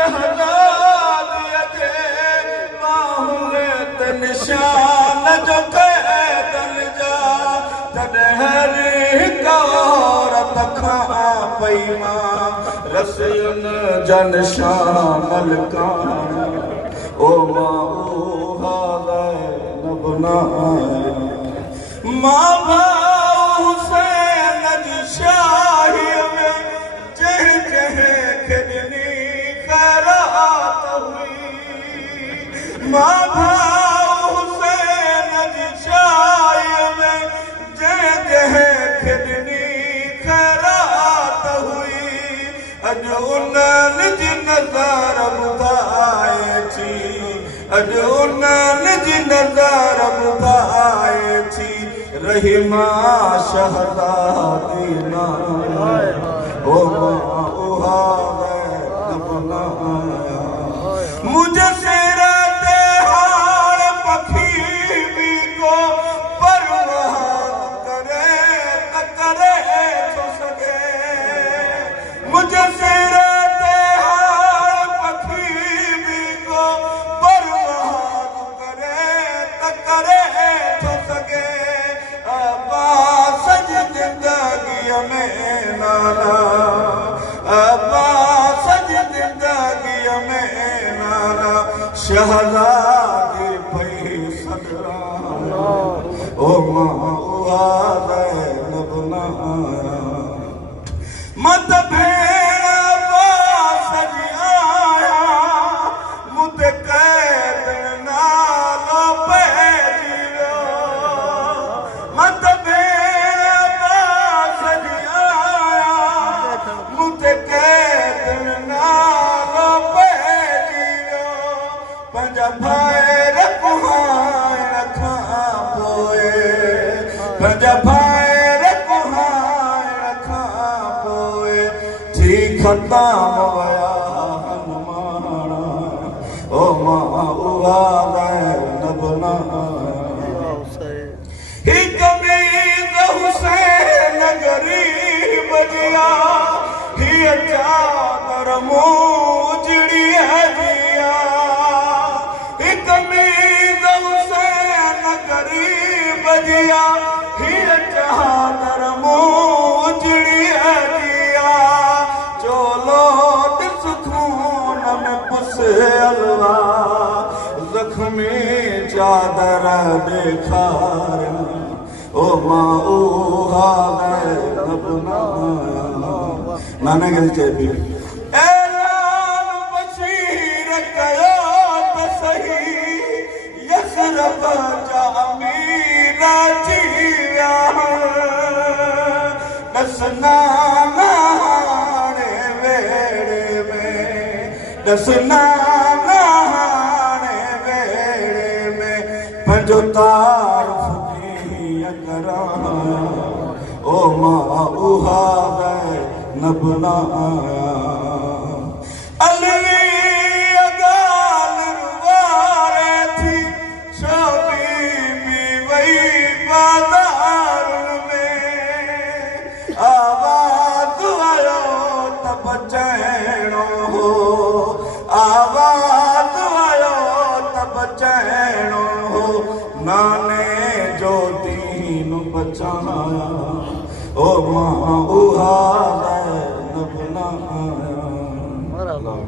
शहज़ादीअ जे बाहुनि ते निशान जो क़ैदन जा तॾहिं हिक औरत खां पई मां रसियुनि जा निशान लिकां ओ मां उहा ज़ैनब न आहियां मां भाउ हुसैन जी शाहीअ में जंहिं खे ॾिनी ख़ैरात हुई मां भाउ हुसैन जी शाहीअ में जंहिं खे ॾिनी ख़ैरात हुई अॼु उन्हनि जी नज़र ॿुधाए थी अॼु उन्हनि जी नज़र ॿुधाए थी रही मां शहज़ादी न ओ मां उहा ज़ैनब न आहियां मुंहिंजे सिर ते हाणे पखी बि को परवाह करे न करे थो सघे मुंहिंजे सिर ते हाणे पखी बि को परवाह करे न करे थो सघे अब्बास जी ज़िंदगीअ में नाला अब्बास जी ज़िंदगीअ में नाला शहज़ादी पई सदरां ओ मां उहा ज़ैनब न आहियां मत भेण अब्बास जी आहियां मूं ते क़ैद नालो पइजी वियो मत भेण अब्बास जी आहियां मूं ते क़ैद नालो पइजी वियो पंहिंजा भाइर कुहाइण खां पोइ पंहिंजा भाइर कुहाइण खां पोइ थी ख़तम विया हनुमाना ओ मां उहा ज़ैनब न आहियां ही कमीज़ हुसैन गरीब जिया हीअ चादर मूं उजड़ी जिया ही कमीज़ हुसैन गरीब जिया हीअ चादर मूं उजड़ी जिया चोलो ॾिस खून में पुसियल ज़ख़्मी चादर ॾेखारियां ओ मां उहा ज़ैनब न आहियां नाना खे चए पई ऐलान बशीर कयो त सही यसरब जा अमीर अची विया ॾसना हाणे वेड़े में ॾसना हाणे वेड़े में पंहिंजो तारीफ़ कीअं करां ओ मां उहा ज़ैनब न आहियां अलवी ॻाल्हि रुवारे थी छो बीबी वई बाज़ार में आवाज़ आयो त बचाइणो हो आवाज़ आयो त बचाइणो हो नाने जो दीन बचाया ओ मां उहा ज़ैनब न आहियां